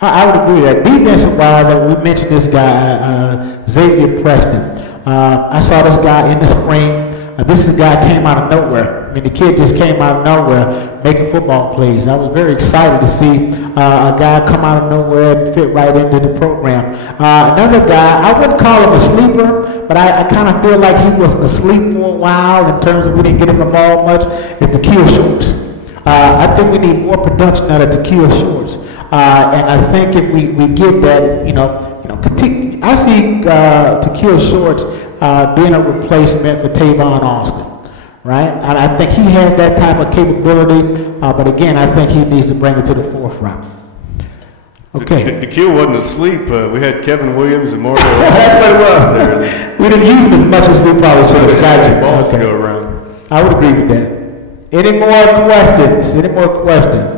I would agree that defensive-wise, we mentioned this guy, Xavier Preston. I saw this guy in the spring. This guy came out of nowhere. I mean, the kid just came out of nowhere making football plays. I was very excited to see a guy come out of nowhere and fit right into the program. Another guy, I wouldn't call him a sleeper, but I kind of feel like he was asleep for a while in terms of we didn't get him the ball much, is Tequila Shorts. I think we need more production out of Tequila Shorts. And I think if we get that, I see Tequila Shorts being a replacement for Tavon Austin, right? And I think he has that type of capability, but again, I think he needs to bring it to the forefront. Okay. The queue wasn't asleep. We had Kevin Williams and Mario. That's what it was. There. We didn't use him as much as we probably should have. Gotcha. Balls to go around. I would agree with that. Any more questions? Any more questions?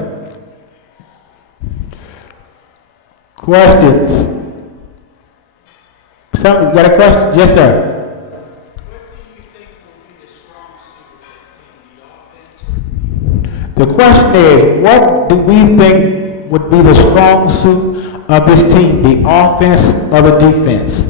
Questions? Something? You got a question? Yes, sir. The question is, what do we think would be the strong suit of this team, the offense or the defense?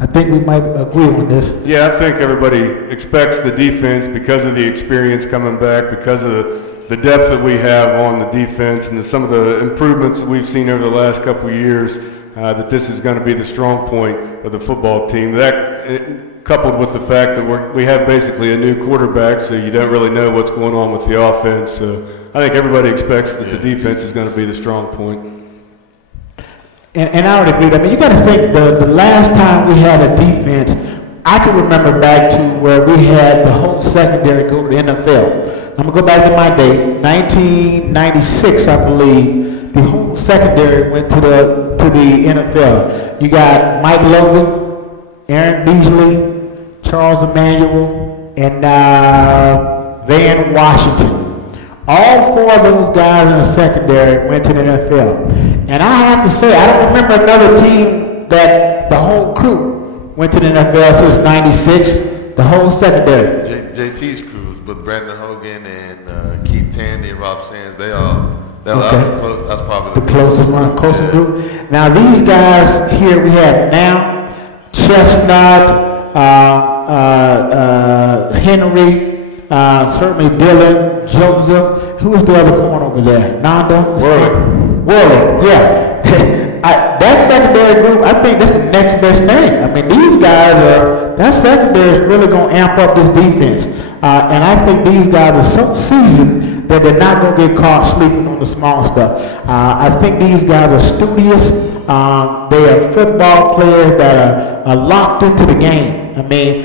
I think we might agree on this. Yeah, I think everybody expects the defense because of the experience coming back, because of the depth that we have on the defense and some of the improvements that we've seen over the last couple of years, that this is going to be the strong point of the football team. That, coupled with the fact that we have basically a new quarterback, so you don't really know what's going on with the offense. So I think everybody expects that the defense is going to be the strong point. And I would agree. I mean, you got to think the last time we had a defense, I can remember back to where we had the whole secondary go to the NFL. I'm going to go back to my day, 1996, I believe. The whole secondary went to the NFL. You got Mike Logan, Aaron Beasley, Charles Emmanuel, and Van Washington. All four of those guys in the secondary went to the NFL. And I have to say, I don't remember another team that the whole crew went to the NFL since '96. The whole secondary. JT's crews, but Brandon Hogan and Keith Tandy and Rob Sands, they all. That's probably the closest one, closest group. Now these guys here we have now Chestnut, Henry. Certainly Dylan, Joseph. Who is the other corner over there? Nanda? Worley, yeah. That secondary group, I think that's the next best thing. I mean, these guys that secondary is really going to amp up this defense. And I think these guys are so seasoned that they're not going to get caught sleeping on the small stuff. I think these guys are studious. They are football players that are locked into the game. I mean,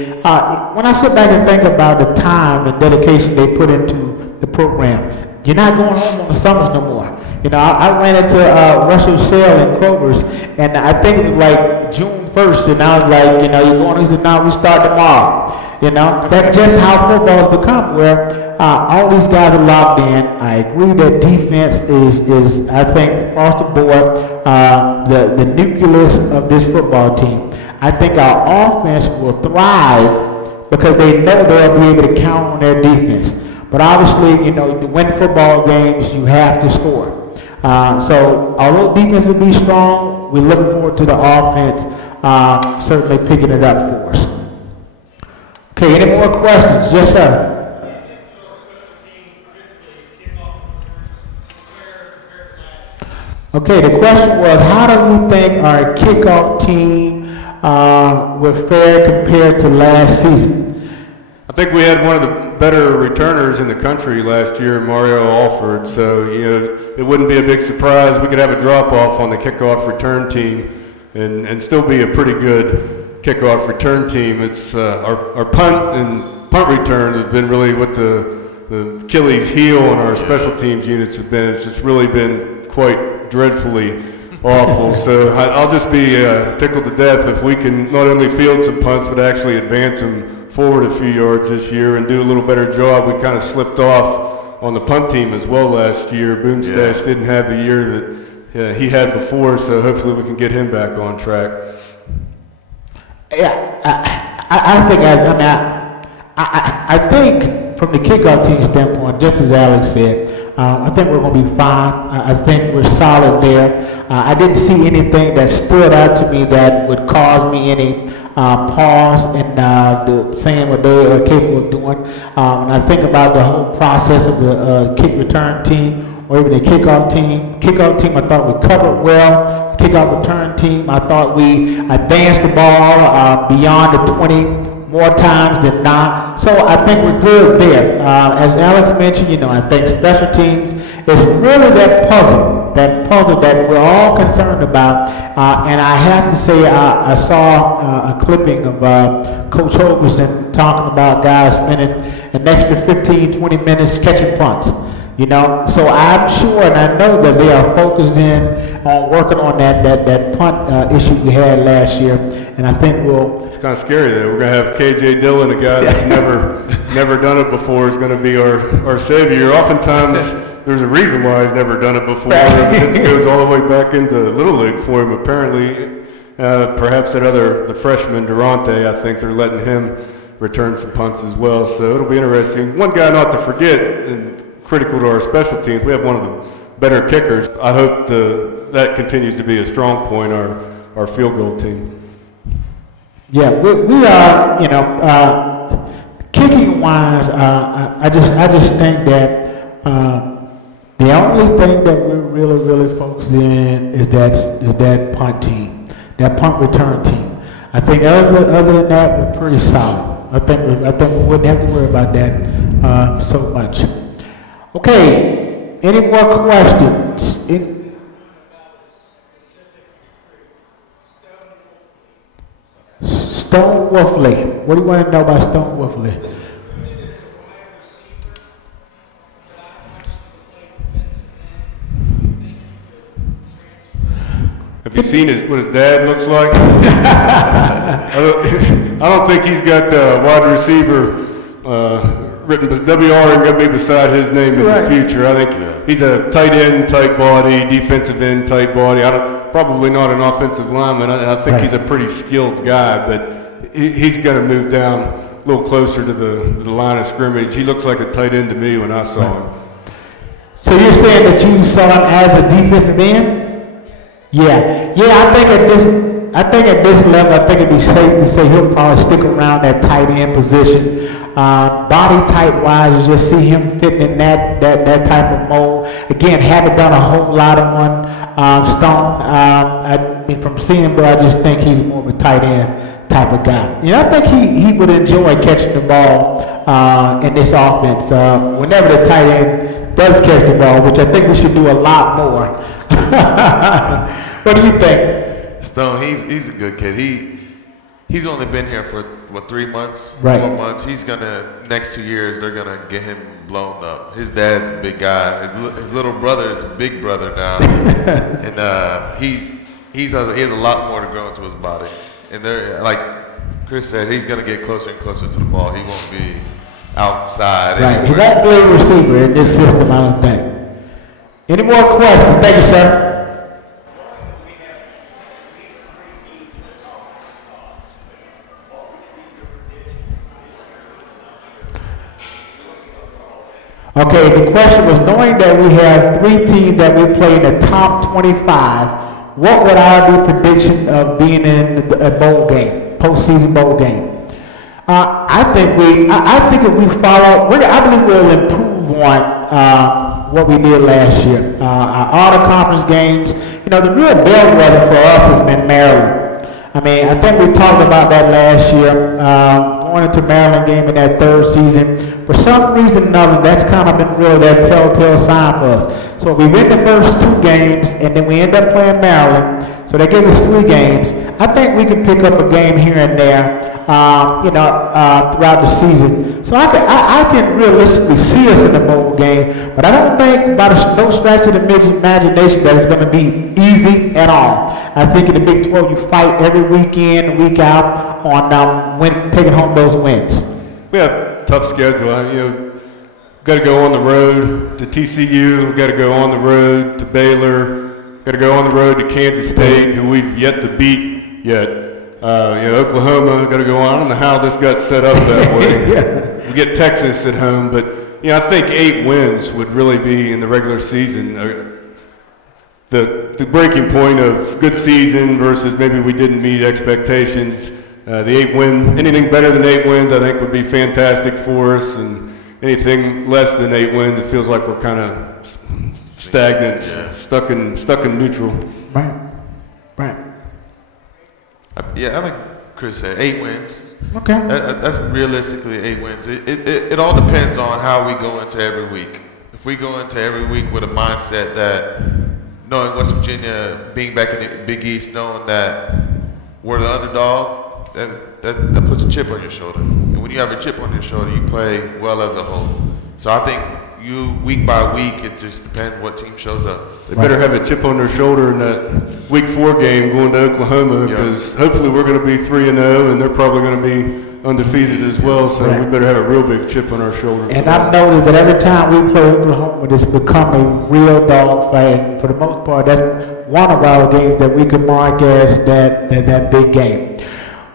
when I sit back and think about the time and dedication they put into the program, you're not going home on the summers no more. You know, I ran into Russell Shell in Kroger's, and I think it was like June 1st, and I was like, you know, you're going, he said, no, we start tomorrow. You know, that's just how football has become, where all these guys are locked in. I agree that defense is I think, across the board, the nucleus of this football team. I think our offense will thrive because they know they'll be able to count on their defense. But obviously, you know, to win football games, you have to score. So although defense will be strong, we're looking forward to the offense certainly picking it up for us. Okay, any more questions? Yes, sir. Okay, the question was, how do we think our kickoff team will fare compared to last season? I think we had one of the better returners in the country last year, Mario Alford. So, you know, it wouldn't be a big surprise. We could have a drop-off on the kickoff return team and still be a pretty good kickoff return team. It's our punt and punt returns have been really what the Achilles heel on our special teams units have been. It's just really been quite dreadfully awful. So I'll just be tickled to death if we can not only field some punts but actually advance them forward a few yards this year and do a little better job. We kind of slipped off on the punt team as well last year. Boomstash didn't have the year that he had before, so hopefully we can get him back on track. Yeah, I think from the kickoff team standpoint, just as Alex said, I think we're going to be fine. I think we're solid there. I didn't see anything that stood out to me that would cause me any pause in saying what they are capable of doing. When I think about the whole process of the kick return team or even the kickoff team. Kickoff team, I thought we covered well. Kickoff return team, I thought we advanced the ball beyond the 20 more times than not. So I think we're good there. As Alex mentioned, you know, I think special teams is really that puzzle that we're all concerned about. And I have to say, I saw a clipping of Coach Holgerson talking about guys spending an extra 15, 20 minutes catching punts. You know, so I'm sure and I know that they are focused in on working on that punt issue we had last year, and I think we'll. It's kind of scary that we're going to have KJ Dillon, a guy that's never done it before, is going to be our savior. Oftentimes, there's a reason why he's never done it before. This goes all the way back into Little League for him. Apparently, perhaps the freshman Durante, I think they're letting him return some punts as well. So it'll be interesting. One guy not to forget, and critical to our special teams, we have one of the better kickers. I hope that continues to be a strong point, our field goal team. Yeah, we are, you know, kicking wise, I just think that the only thing that we're really focused in is that punt team, that punt return team. I think other than that, we're pretty solid. I think we wouldn't have to worry about that so much. Okay, any more questions? Stone Wolfley. What do you want to know about Stone Wolfley? Have you seen what his dad looks like? I don't think he's got wide receiver written, but WR ain't going to be beside his name in the future. I think he's a tight end, tight body, defensive end, tight body. Probably not an offensive lineman. I think he's a pretty skilled guy, but he's going to move down a little closer to the line of scrimmage. He looks like a tight end to me when I saw him. So you're saying that you saw him as a defensive end? Yeah. I think at this level, I think it'd be safe to say he'll probably stick around that tight end position. Body type wise, you just see him fitting in that type of mold. Again, haven't done a whole lot on Stone. I mean, from seeing him, but I just think he's more of a tight end type of guy. You know, I think he would enjoy catching the ball in this offense. Whenever the tight end does catch the ball, which I think we should do a lot more. What do you think? Stone, he's a good kid. He's only been here for, 3 months? Right. 4 months. He's next 2 years, they're going to get him blown up. His dad's a big guy. His little brother is a big brother now. And he has a lot more to grow into his body. And like Chris said, he's going to get closer and closer to the ball. He won't be outside. Right. He won't be a receiver in this system, I don't think. Any more questions? Thank you, sir. Okay, the question was, knowing that we have 3 teams that we play in the top 25, what would our prediction of being in a bowl game, postseason bowl game? I think if we follow, I believe we'll improve on what we did last year. Our auto conference games, you know, the real bellwether for us has been Maryland. I mean, I think we talked about that last year, going into Maryland game in that 3rd season. For some reason or another, that's kind of been really that telltale sign for us. So we win the first 2 games, and then we end up playing Maryland. So that gives us 3 games. I think we can pick up a game here and there, throughout the season. So I can realistically see us in the bowl game, but I don't think by no stretch of the imagination that it's going to be easy at all. I think in the Big 12 you fight every weekend, week out on taking home those wins. We have a tough schedule. Got to go on the road to TCU. Got to go on the road to Baylor. Got to go on the road to Kansas State, who we've yet to beat yet. Oklahoma, got to go on. I don't know how this got set up that way. We get Texas at home, but I think 8 wins would really be in the regular season the breaking point of good season versus maybe we didn't meet expectations. The 8 win, anything better than 8 wins, I think would be fantastic for us, and anything less than 8 wins, it feels like we're kind of stagnant, stuck in neutral. Right. I think Chris said 8 wins. Okay. That's realistically 8 wins. It all depends on how we go into every week. If we go into every week with a mindset that, knowing West Virginia, being back in the Big East, knowing that we're the underdog, that puts a chip on your shoulder. And when you have a chip on your shoulder, you play well as a whole. So I think week by week, it just depends what team shows up. They better have a chip on their shoulder in that Week 4 game going to Oklahoma, because hopefully we're going to be 3-0, and they're probably going to be undefeated as well. So we better have a real big chip on our shoulder. And I've noticed that every time we play Oklahoma, it's become a real dogfight. And for the most part, that's one of our games that we can mark as that big game.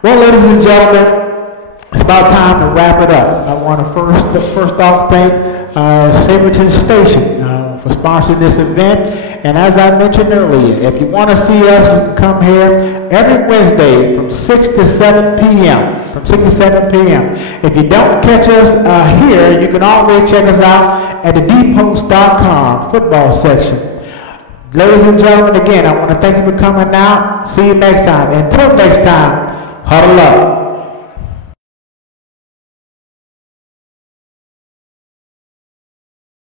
Well, ladies and gentlemen, it's about time to wrap it up. I want to first off thank Sabraton Station for sponsoring this event. And as I mentioned earlier, if you want to see us, you can come here every Wednesday from 6 to 7 p.m. From 6 to 7 p.m. If you don't catch us here, you can always check us out at the dpost.com football section. Ladies and gentlemen, again, I want to thank you for coming out. See you next time. Until next time, huddle up.